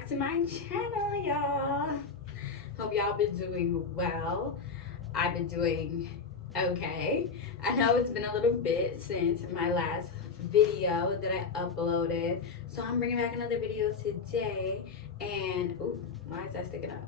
back to my channel, y'all. Hope y'all been doing well. I've been doing okay. I know it's been a little bit since my last video that I uploaded, so I'm bringing back another video today. And ooh, why is that sticking up?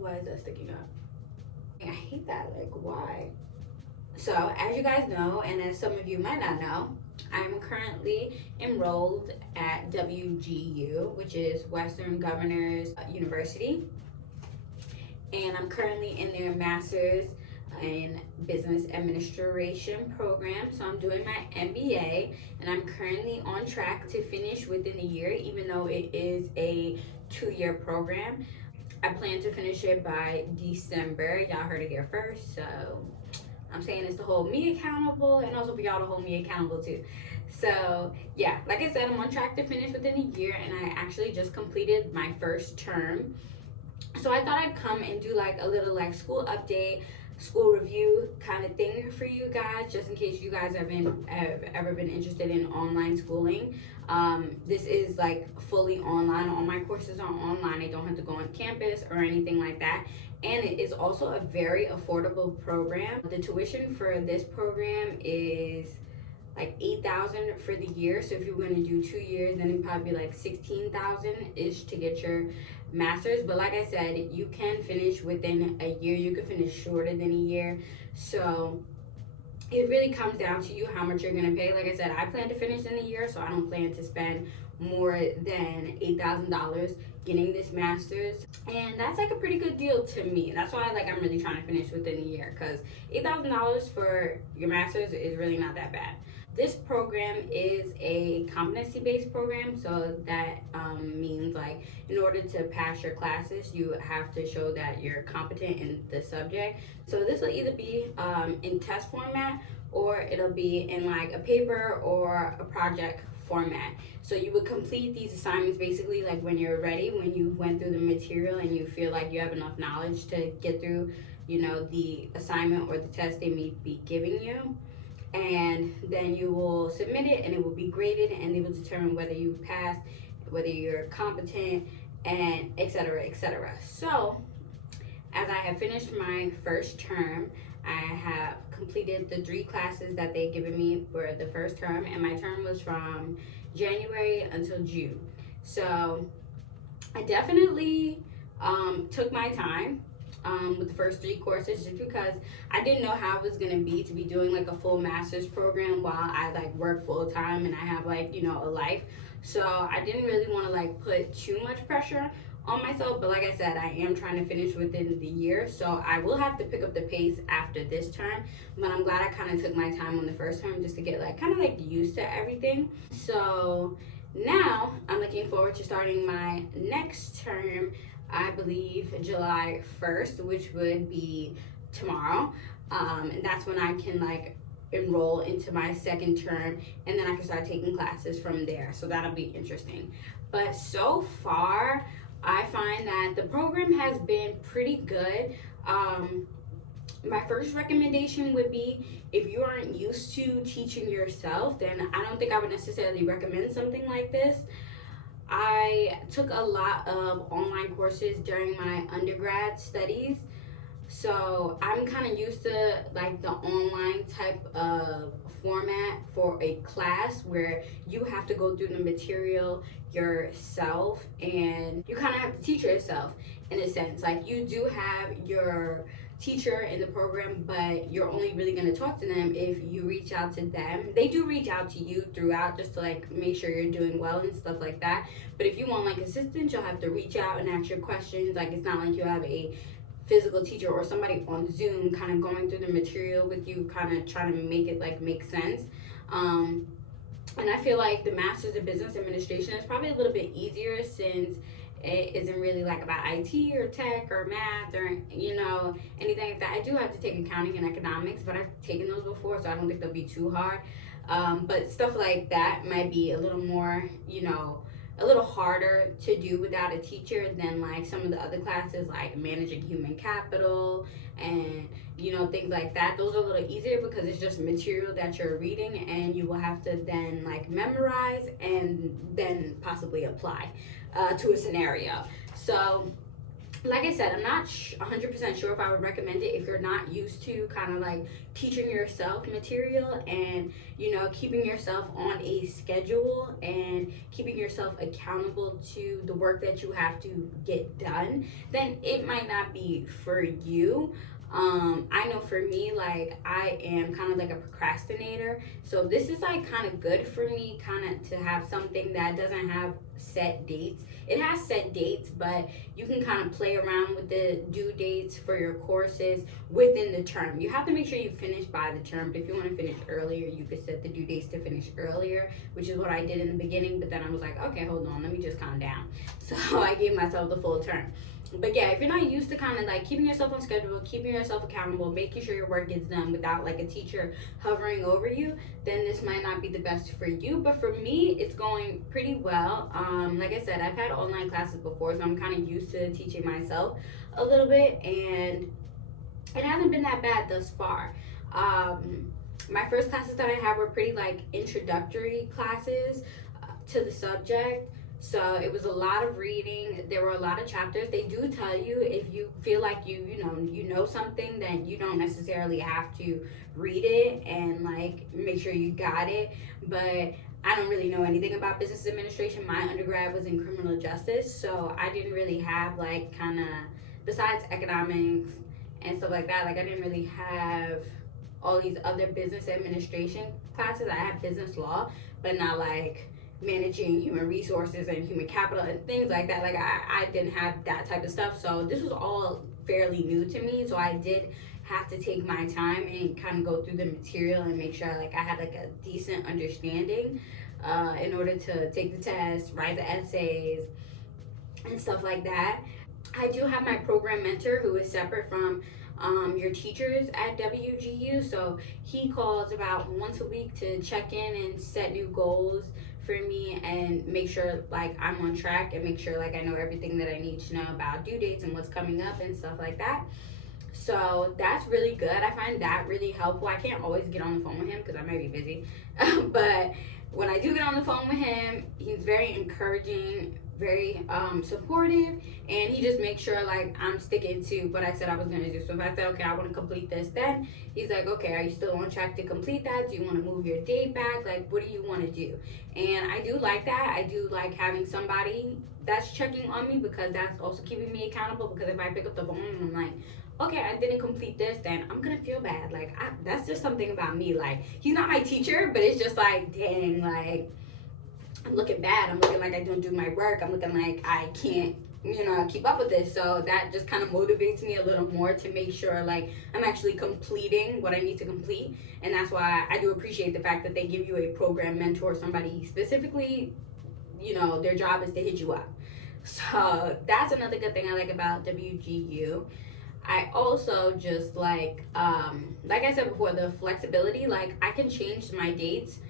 Why is that sticking up? I hate that. Like, why? So, as you guys know, and as some of you might not know, I'm currently enrolled at WGU, which is Western Governors University, and I'm currently in their master's in business administration program. So I'm doing my MBA, and I'm currently on track to finish within a year, even though it is a 2-year program. I plan to finish it by December. Y'all heard it here first, so I'm saying this to hold me accountable and also for y'all to hold me accountable too. So yeah, like I said, I'm on track to finish within a year, and I actually just completed my first term. So I thought I'd come and do like a little like school update, school review kind of thing for you guys, just in case you guys have ever been interested in online schooling. This is like fully online. All my courses are online. I don't have to go on campus or anything like that. And it is also a very affordable program. The tuition for this program is like $8,000 for the year. So if you're going to do 2 years, then it'd probably be like $16,000-ish to get your master's. But like I said, you can finish within a year. You can finish shorter than a year. So it really comes down to you how much you're going to pay. Like I said, I plan to finish in a year, so I don't plan to spend more than $8,000 getting this master's, and that's like a pretty good deal to me. That's why I'm really trying to finish within a year, because $8,000 for your master's is really not that bad. This program is a competency-based program, so that means like in order to pass your classes, you have to show that you're competent in the subject. So this will either be in test format, or it'll be in like a paper or a project format. So you would complete these assignments basically like when you're ready, when you went through the material and you feel like you have enough knowledge to get through, you know, the assignment or the test they may be giving you. And then you will submit it, and it will be graded, and they will determine whether you passed, whether you're competent, and etc., etc. So as I have finished my first term, I have completed the 3 classes that they've given me for the first term, and my term was from January until June. So I definitely took my time with the first 3 courses, just because I didn't know how it was gonna be to be doing like a full master's program while I like work full time and I have like, you know, a life. So I didn't really want to like put too much pressure on myself, but like I said, I am trying to finish within the year, so I will have to pick up the pace after this term. But I'm glad I kind of took my time on the first term just to get like kind of like used to everything. So now I'm looking forward to starting my next term, I believe July 1st, which would be tomorrow. And that's when I can like enroll into my second term, and then I can start taking classes from there. So that'll be interesting. But so far, I find that the program has been pretty good. My first recommendation would be, if you aren't used to teaching yourself, then I don't think I would necessarily recommend something like this. I took a lot of online courses during my undergrad studies, so I'm kind of used to like the online type of format for a class where you have to go through the material yourself, and you kind of have to teach yourself in a sense. Like, you do have your teacher in the program, but you're only really going to talk to them if you reach out to them. They do reach out to you throughout just to like make sure you're doing well and stuff like that, but if you want like assistance, you'll have to reach out and ask your questions. Like, it's not like you have a physical teacher or somebody on Zoom kind of going through the material with you, kind of trying to make it like make sense. And I feel like the Master's of Business Administration is probably a little bit easier, since it isn't really like about IT or tech or math or, you know, anything like that. I do have to take accounting and economics, but I've taken those before, so I don't think they'll be too hard. But stuff like that might be a little more, you know, a little harder to do without a teacher than like some of the other classes, like managing human capital and things like that. Those are a little easier because it's just material that you're reading, and you will have to then like memorize and then possibly apply to a scenario. So like I said, I'm not 100% sure if I would recommend it if you're not used to kind of like teaching yourself material and keeping yourself on a schedule and keeping yourself accountable to the work that you have to get done. Then it might not be for you. I know for me, like, I am kind of like a procrastinator, so this is like kind of good for me, kind of to have something that doesn't have set dates. It has set dates, but you can kind of play around with the due dates for your courses within the term. You have to make sure you finish by the term, but if you want to finish earlier, you could set the due dates to finish earlier, which is what I did in the beginning. But then I was like, okay, hold on, let me just calm down. So I gave myself the full term. But yeah, if you're not used to kind of like keeping yourself on schedule, keeping yourself accountable, making sure your work gets done without like a teacher hovering over you, then this might not be the best for you. But for me, it's going pretty well. Like I said, I've had online classes before, so I'm kind of used to teaching myself a little bit, and it hasn't been that bad thus far. My first classes that I had were pretty like introductory classes to the subject. So it was a lot of reading. There were a lot of chapters. They do tell you if you feel like you know something, then you don't necessarily have to read it and like make sure you got it. But I don't really know anything about business administration. My undergrad was in criminal justice, so I didn't really have like kind of, besides economics and stuff like that, like I didn't really have all these other business administration classes. I had business law, but not like managing human resources and human capital and things like that. Like I didn't have that type of stuff, so this was all fairly new to me. So I did have to take my time and kind of go through the material and make sure like I had like a decent understanding in order to take the test, write the essays and stuff like that. I do have my program mentor who is separate from your teachers at WGU, so he calls about once a week to check in and set new goals for me and make sure like I'm on track and make sure like I know everything that I need to know about due dates and what's coming up and stuff like that. So that's really good. I find that really helpful. I can't always get on the phone with him because I might be busy, but when I do get on the phone with him, he's very encouraging, very supportive, and he just makes sure like I'm sticking to what I said I was gonna do. So if I said, okay, I want to complete this, then he's like, okay, are you still on track to complete that? Do you want to move your date back? Like, what do you want to do? And I do like that. I do like having somebody that's checking on me because that's also keeping me accountable. Because if I pick up the phone and I'm like, okay, I didn't complete this, then I'm gonna feel bad. Like that's just something about me. Like, he's not my teacher, but it's just like, dang, like I'm looking bad. I'm looking like I don't do my work. I'm looking like I can't, keep up with this. So that just kind of motivates me a little more to make sure like I'm actually completing what I need to complete. And that's why I do appreciate the fact that they give you a program mentor, somebody specifically, their job is to hit you up. So that's another good thing I like about WGU. I also just like I said before, the flexibility. Like I can change my dates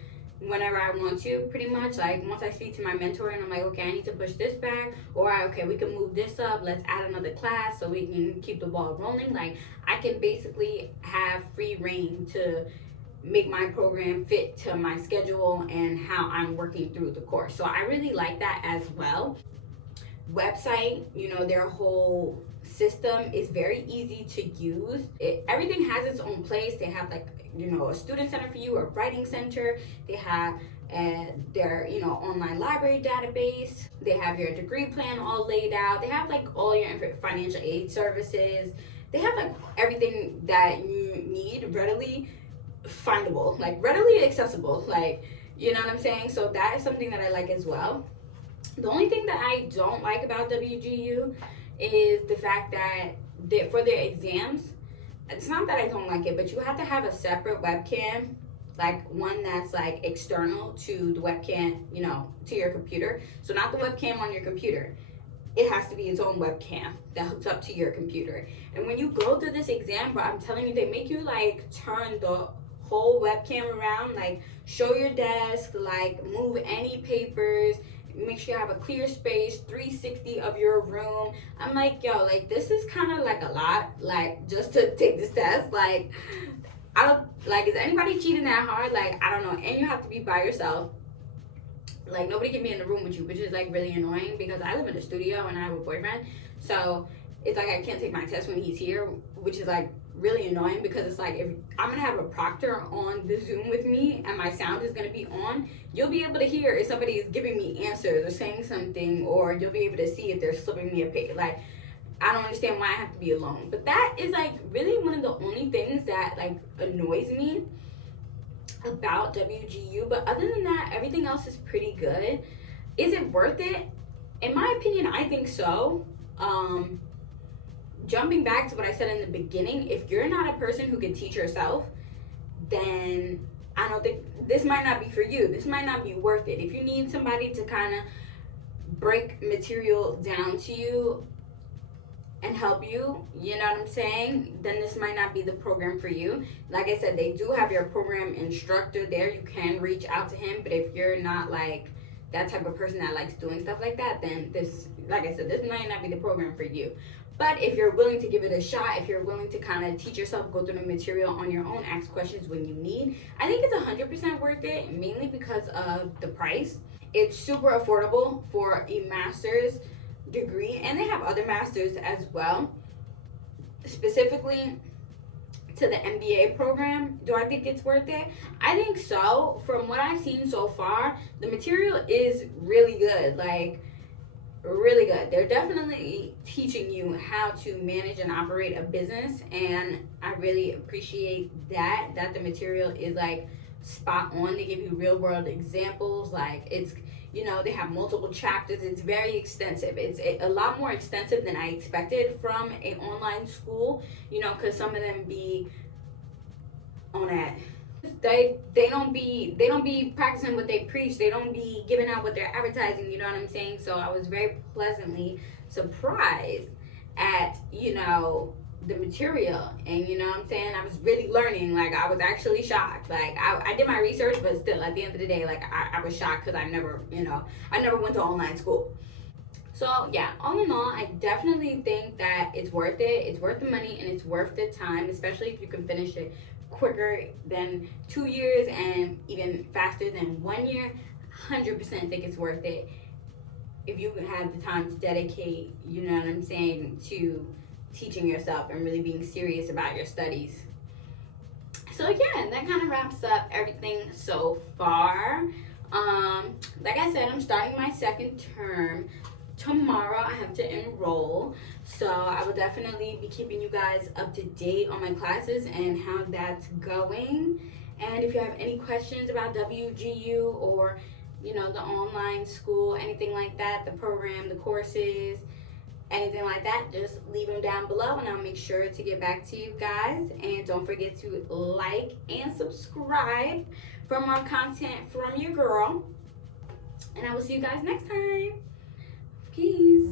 whenever I want to, pretty much. Like once I speak to my mentor and I'm like, okay, I need to push this back, or okay, we can move this up, let's add another class so we can keep the ball rolling. Like I can basically have free reign to make my program fit to my schedule and how I'm working through the course. So I really like that as well. Website, their whole system is very easy to use. Everything has its own place. They have like a student center for you, a writing center. They have their online library database. They have your degree plan all laid out. They have like all your financial aid services. They have like everything that you need readily findable, like readily accessible, like you know what I'm saying. So that is something that I like as well. The only thing that I don't like about WGU is the fact that for their exams, it's not that I don't like it, but you have to have a separate webcam, like one that's like external to the webcam, to your computer. So not the webcam on your computer. It has to be its own webcam that hooks up to your computer. And when you go through this exam, bro, I'm telling you, they make you like turn the whole webcam around, like show your desk, like move any papers, make sure you have a clear space, 360 of your room. I'm like, yo, like this is kind of like a lot, like just to take this test. Like, I don't, like, is anybody cheating that hard? Like, I don't know. And you have to be by yourself. Like, nobody can be in the room with you, which is like really annoying because I live in a studio and I have a boyfriend. So it's like I can't take my test when he's here, which is like really annoying because it's like if I'm gonna have a proctor on the Zoom with me and my sound is gonna be on, you'll be able to hear if somebody is giving me answers or saying something, or you'll be able to see if they're slipping me a page. Like, I don't understand why I have to be alone. But that is like really one of the only things that like annoys me about WGU. But other than that, everything else is pretty good. Is it worth it? In my opinion, I think so. Jumping back to what I said in the beginning, if you're not a person who can teach yourself, then I don't think this might not be for you. This might not be worth it. If you need somebody to kind of break material down to you and help you, you know what I'm saying, then this might not be the program for you. Like I said, they do have your program instructor there. You can reach out to him, but if you're not like that type of person that likes doing stuff like that, then this, like I said, this might not be the program for you. But if you're willing to give it a shot, if you're willing to kind of teach yourself, go through the material on your own, ask questions when you need, I think it's 100% worth it, mainly because of the price. It's super affordable for a master's degree, and they have other masters as well. Specifically to the MBA program, do I think it's worth it? I think so. From what I've seen so far, the material is really good. Like, really good. They're definitely teaching you how to manage and operate a business, and I really appreciate that the material is like spot on. They give you real world examples. Like, it's, you know, they have multiple chapters. It's very extensive. It's a lot more extensive than I expected from an online school, you know, because some of them be on that. They don't be practicing what they preach. They don't be giving out what they're advertising, you know what I'm saying? So I was very pleasantly surprised at, you know, the material, and you know what I'm saying, I was really learning. Like, I was actually shocked. Like, I did my research, but still at the end of the day, like, I was shocked because I never went to online school. So yeah, all in all, I definitely think that it's worth it. It's worth the money and it's worth the time, especially if you can finish it quicker than 2 years and even faster than 1 year. 100% think it's worth it if you have the time to dedicate, you know what I'm saying, to teaching yourself and really being serious about your studies. So yeah, that kind of wraps up everything so far. Like I said, I'm starting my second term tomorrow. I have to enroll, so I will definitely be keeping you guys up to date on my classes and how that's going. And if you have any questions about WGU or, you know, the online school, anything like that, the program, the courses, anything like that, just leave them down below and I'll make sure to get back to you guys. And don't forget to like and subscribe for more content from your girl. And I will see you guys next time. Peace.